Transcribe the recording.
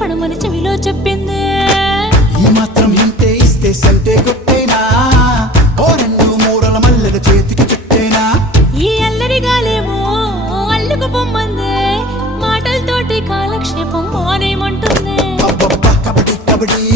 పడమని చెవిలో చెప్పింది. ఈ మాత్రం ఇంటే ఇస్తే సంటే కొట్టేనా, ఓ రెండు మూరల మల్లెల చేతికి చుట్టేనా. ఈ అల్లరి గాలేమో అల్లుకు పొమ్మందే, మాటలతోటి కాలక్షేపం మానేమంటుంది. కబడ్డీ కబడ్డీ